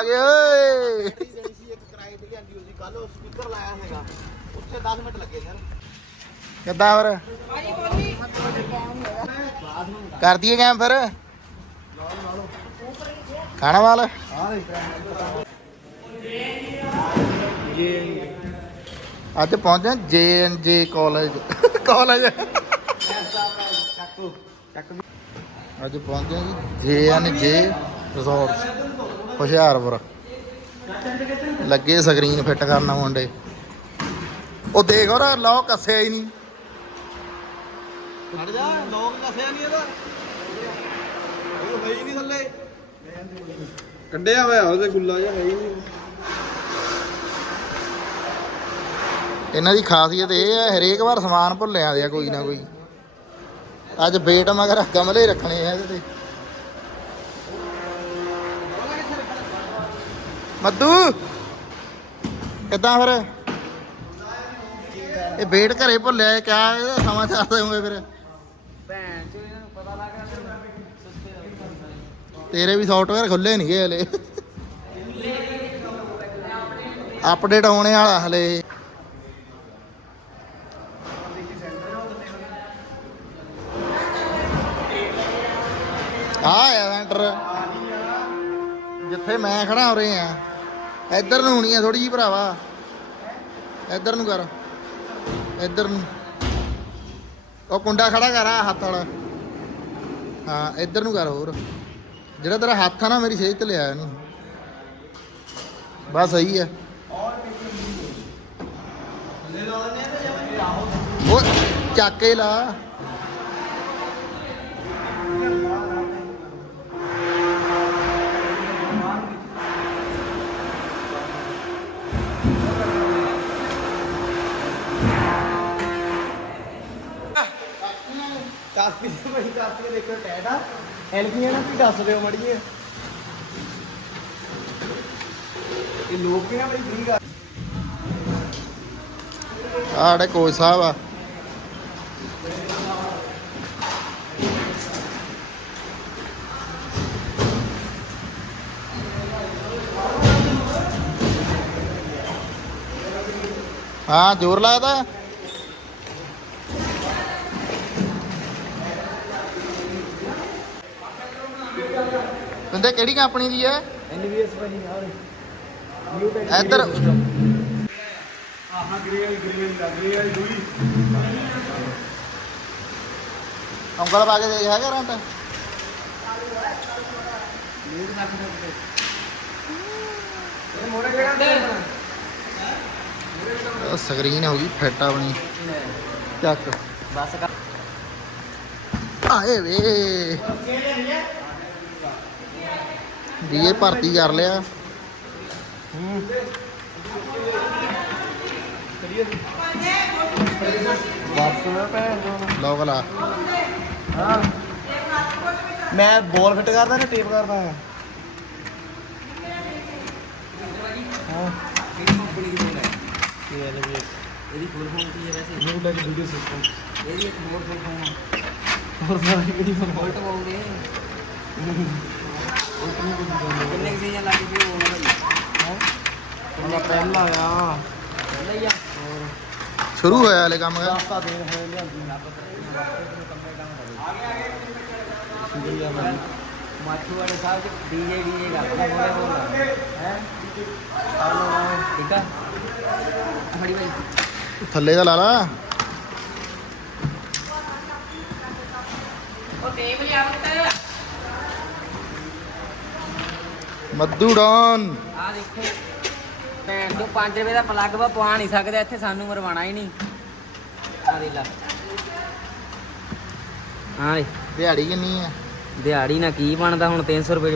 ਆ ਗਏ ਓਏ। ਦੇਣੀ ਸੀ ਇੱਕ ਕਿਰਾਏ ਤੇ ਲਿਆਂਦੀ ਹੋਈ ਸੀ ਕੱਲ ਉਹ ਸਪੀਕਰ ਲਾਇਆ ਹੈਗਾ। ਉੱਥੇ 10 ਮਿੰਟ ਲੱਗੇ ਸਰ। ਕਿੱਦਾਂ ਫਿਰ ਕਰ ਦਈਏ ਕੰਮ ਫਿਰ। ਖਾਣਾ ਵਾਲ? ਅੱਜ ਪਹੁੰਚੇ ਜੇ ਐਨ ਜੇ ਕਾਲਜ ਕਾਲਜ ਅੱਜ ਪਹੁੰਚੇ ਜੀ ਜੇ ਐਨ ਜੇ ਰਿਜ਼ੋਰਟਸ। ਹੁਸ਼ਿਆਰਪੁਰ। ਲੱਗੇ ਸਕਰੀਨ ਫਿੱਟ ਕਰਨ ਮੁੰਡੇ। ਉਹ ਦੇਖ ਹੋਰ ਲੌਕ ਕੱਸਿਆ ਹੀ ਨਹੀਂ। ਹਟ ਜਾ ਲੋਕ ਦੱਸਿਆ ਨਹੀਂ ਇਹਦਾ ਉਹ ਹੈ ਹੀ ਨਹੀਂ ਥੱਲੇ। ਕੱਢਿਆ ਹੋਇਆ ਉਹਦੇ ਗੁੱਲਾ ਜਿਹਾ ਹੈ ਹੀ ਨਹੀਂ। ਇਹਨਾਂ ਦੀ ਖਾਸੀਅਤ ਇਹ ਹੈ ਹਰੇਕ ਵਾਰ ਸਮਾਨ ਭੁੱਲ ਜਾਂਦੇ ਆ ਕੋਈ ਨਾ ਕੋਈ। ਅੱਜ ਬੇਟ ਮਗਰ ਗਮਲੇ ਰੱਖਣੇ ਆ ਇਹਦੇ ਤੇ। ਮੱਦੂ ਕਿੱਦਾਂ ਫਿਰ? ਇਹ ਬੇਟ ਘਰੇ ਭੁੱਲਿਆ ਇਹ ਕਿਆ ਇਹਦਾ ਸਮਾਚਾਰ ਦੇਉਂਗੇ ਫਿਰ। ਭੈਣ ਚੋ ਇਹਨਾਂ ਨੂੰ ਪਤਾ ਲੱਗ ਗਿਆ ਤੇਰੇ ਵੀ ਸੌਫਟਵੇਅਰ ਖੁੱਲੇ ਨਹੀਂ ਗਏ ਹਲੇ। ਅਪਡੇਟ ਹੋਣੇ ਵਾਲਾ ਹਲੇ। ਆ ਆ ਸੈਂਟਰ ਜਿੱਥੇ ਮੈਂ ਖੜਾ ਹੋ ਰਹੇ ਆ। ਇੱਧਰ ਨੂੰ ਹੋਣੀ ਆ ਥੋੜੀ ਜੀ ਭਰਾਵਾ। ਇੱਧਰ ਨੂੰ ਕਰ। ਇੱਧਰ ਨੂੰ। ਉਹ ਕੁੰਡਾ ਖੜਾ ਕਰ ਆ ਹੱਥ ਵਾਲਾ। ਹਾਂ, ਇੱਧਰ ਨੂੰ ਕਰ ਹੋਰ। ਜਿਹੜਾ ਤੇਰਾ ਹੱਥ ਆ ਨਾ, ਮੇਰੀ ਸੇਜ ਤੇ ਲਿਆ ਇਹਨੂੰ। ਬਸ ਸਹੀ ਹੈ ਉਹ ਚੱਕ ਕੇ ਲਾ। ਕਾਸਪੀ ਦੇ ਭਾਈ ਕਾਸਪੀ ਦੇ ਦੇਖੋ ਟੈਟ ਆ। ਐਲਪੀਆਂ ਨਾ ਕੀ ਦੱਸ ਦਿਓ ਮੜੀਏ ਇਹ ਲੋਕ ਕਿਹਾ ਬਈ, ਫ੍ਰੀ ਕਰ ਆਹ ਕੋਚ ਸਾਹਿਬ ਆ। ਹਾਂ, ਜ਼ੋਰ ਲੱਗਦਾ ਬੰਦੇ ਕਿਹੜੀ ਕੰਪਨੀ ਦੀ ਹੈ? ਐਨਵੀਐਸ ਭਾਜੀ ਆ ਨਿਊ ਟੈਕ ਇੱਧਰ। ਆਹਾਂ ਗ੍ਰੇ ਵਾਲੀ ਗ੍ਰੇ ਵਾਲੀ ਲੱਗ ਰਹੀ ਵਾਲੀ ਦੂਈ ਉਂਗਲ ਪਾ ਕੇ ਦੇਖ ਹੈਗਾ ਰੰਟ? ਇਹ ਮੋੜੇ ਕਿਹੜਾ ਸਕਰੀਨ ਹੋ ਗਈ ਫਿੱਟ ਆਪਣੀ। ਚੱਕ। ਬਸ ਕਰ। ਆਏ ਵੇ। ਬੀਏ ਭਰਤੀ ਕਰ ਲਿਆ। ਬਸ ਭੈਣ ਲੋਕ ਲਾ ਹਾਂ ਮੈਂ ਬੋਲ ਫਿੱਟ ਕਰਦਾ ਨਾ ਟੇਪ ਕਰਦਾ ਹਾਂ। ਹਾਂ। ਕਿਹੜੀ ਕੰਪਨੀ ਦੀ ਬੋਲ ਹੈ ਇਹ ਐਨਵੀਐਸ ਇਹਦੀ ਫੁੱਲ ਫਾਰਮ ਕੀ ਹੈ ਵੈਸੇ ਨਿਊ ਟੈਕ ਵੀਡੀਓ ਸਿਸਟਮ ਇਹਦੀ ਇੱਕ ਹੋਰ ਫੁੱਲ ਫਾਰਮ ਹੋਰ ਸਾਰੀ ਕਿਹੜੀ ਫੁੱਲ ਫਾਰਮ ਟਵਾਉਂਦੇ ਕਿੰਨੇ ਕਿੰਨੇ ਲੱਗ ਗਏ ਉਹ ਭਾਈ ਹਾਂ? ਪਹਿਲਾ ਆ ਪਹਿਲਾ ਹੀ ਆ। ਸ਼ੁਰੂ ਹੋਇਆ ਹਲੇ ਕੰਮ ਰਸਤਾ ਦੇ ਹੋਏ ਲਿਆਂਦੀ ਮਾਛੂ ਵਾਲੇ ਸਾਹਿਬ ਡੀਜੇ ਡੀਜੇ ਕਰਦੇ ਹੋਏ ਬੋਲ ਹੈ? ਹਲੋ ਠੀਕ ਆ? ਫੜੀ ਥੱਲੇ ਦਾ ਲਾ ਲਾ। ਉਹ ਟੇਪ ਲਿਆ ਪੁੱਤ। ਮੱਦੂ ਡੌਨ ਆ ਦੇਖੋ। ਭੈਣ ਤੋਂ 5 ਰੁਪਏ ਦਾ ਪਲੱਗ ਵਾ ਪਵਾ ਨਹੀਂ ਸਕਦਾ ਇੱਥੇ ਸਾਨੂੰ ਮਰਵਾਣਾ ਹੀ ਨਹੀਂ। ਆ ਦੇ ਲਾ। ਹਾਂ ਦਿਹਾੜੀ ਕਿੰਨੀ ਹੈ ਦਿਹਾੜੀ ਨਾ ਕੀ ਬਣਦਾ ਹੁਣ 300 ਰੁਪਏ।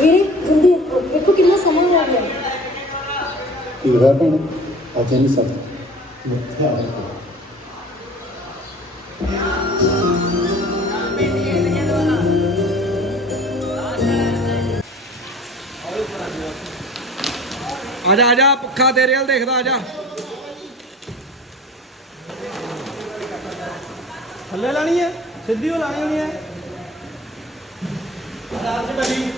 ਇਹ ਜਲਦੀ ਦੇਖੋ ਕਿੰਨਾ ਸਮਾਂ ਹੋ ਗਿਆ। ਕੀ ਹੋਇਆ ਭੈਣ? ਅੱਜ ਨਹੀਂ ਸੱਚ ਮਿੱਥਿਆ ਹੈ ਆ ਜਾ ਆ ਜਾ ਪੱਖਾ ਤੇਰੇ ਵੱਲ ਦੇਖਦਾ ਆ ਜਾ। ਥੱਲੇ ਲਾਣੀ ਹੈ? ਸਿੱਧੀ ਉਹ ਲਾਣੀ ਹੋਣੀ ਹੈ? ਆਰਾਮ ਸੇ ਬੈਠੀ